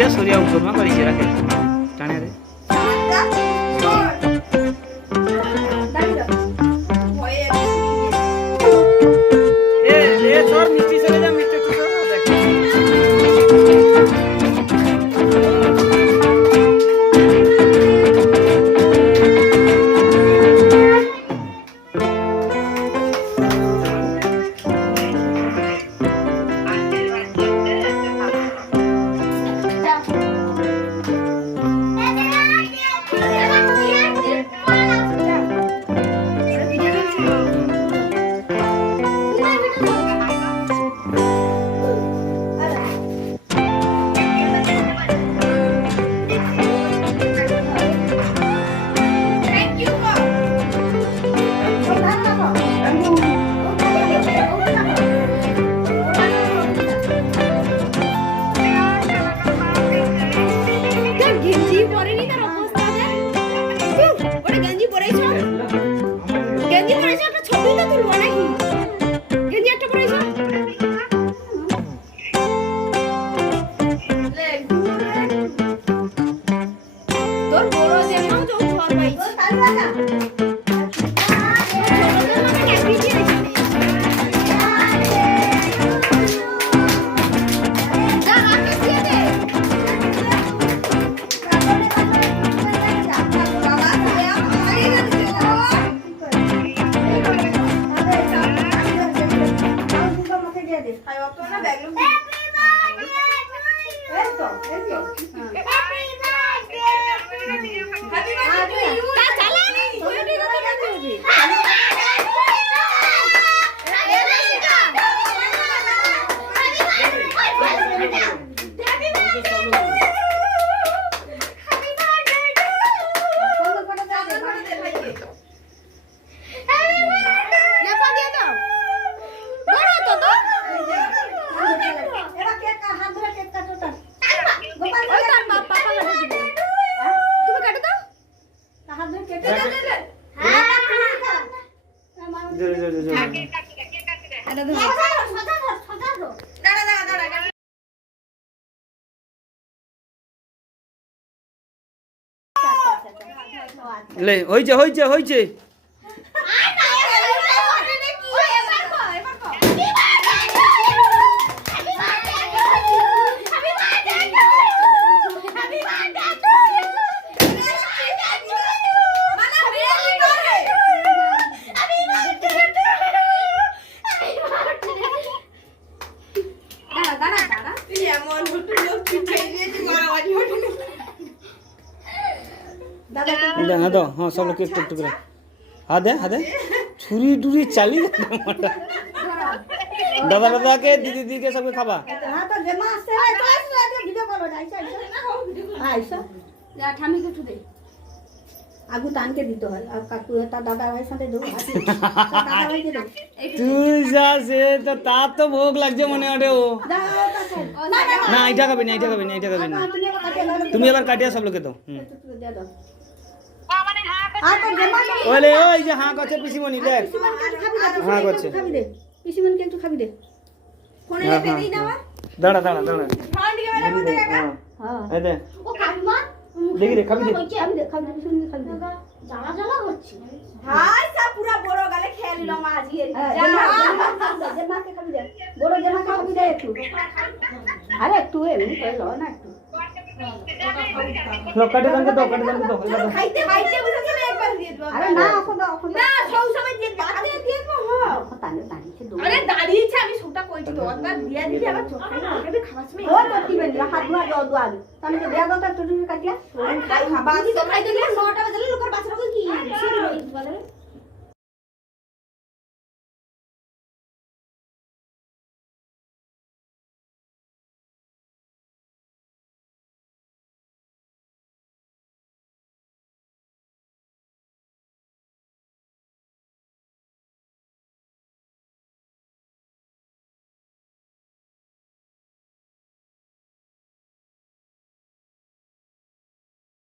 এইটা সরিয়া উপমা করিছে রাখে টানে রে সর মিষ্টি চলে যা মিষ্টি তো দেখ ले হইছে হইছে হইছে हाँ तो हाँ सब लोग एक टुक टुक हाँ दे छुरी टुरी चाली दादा दादा के दीदी दीदी के सबके खाबा हाँ तो जमा से तो वीडियो कॉल हो जाए ऐसा या ठामी के ठुदे आगु तान के दीतो है अब काकू है ता दादा भाई साथे दो दादा भाई के दो तू जा से तो ता तो भोग लग जे मने आडे ओ ना इटा का भी नहीं इटा का भी नहीं इटा का भी नहीं तुम এবার কাটিয়া सब लोग के दो दे दो हां तो जमा ओले ओই যে হাঁ করছে পিসিমনি দেখ হাঁ করছে খাবি দে পিসিমনি কে একটু খাবি দে ফোনে লেপে দেই না দাঁড়া দাঁড়া দাঁড়া ফোন দিকে মেরে দে हां এই দে ও কাকিমা দেখি রে খাবি দে খাবি দে পিসিমনি খাবি দে জ্বালা জ্বালা হচ্ছে হাই সা পুরা বড় গালে খেয়ে নিলাম আজ এর যে মাকে খাবি দে বড় যে মাকে খাবি দে একটু আরে একটু এমনি কইলো না একটু কাটে দাও খাইতে খাইতে বুঝা গেলে একবার দিয়ে দাও আরে না এখন না সব সময় দিয়ে বাদে দিয়ে দাও হ্যাঁ তানে দাঁড়িয়েছে দো আরে দাঁড়িয়েছে আমি সুটা কইছি তো একবার দিয়া দিবি আবার চোখে না ওকে খাবাস মে ও করতি বেন হাত ধোয়া দাও দো আগে তাহলে দেয়া দাও তা টুটু কাটিয়া খাই খাবা তো খাইতে গেলে 9টা বাজে লোকের বাচ্চারা কি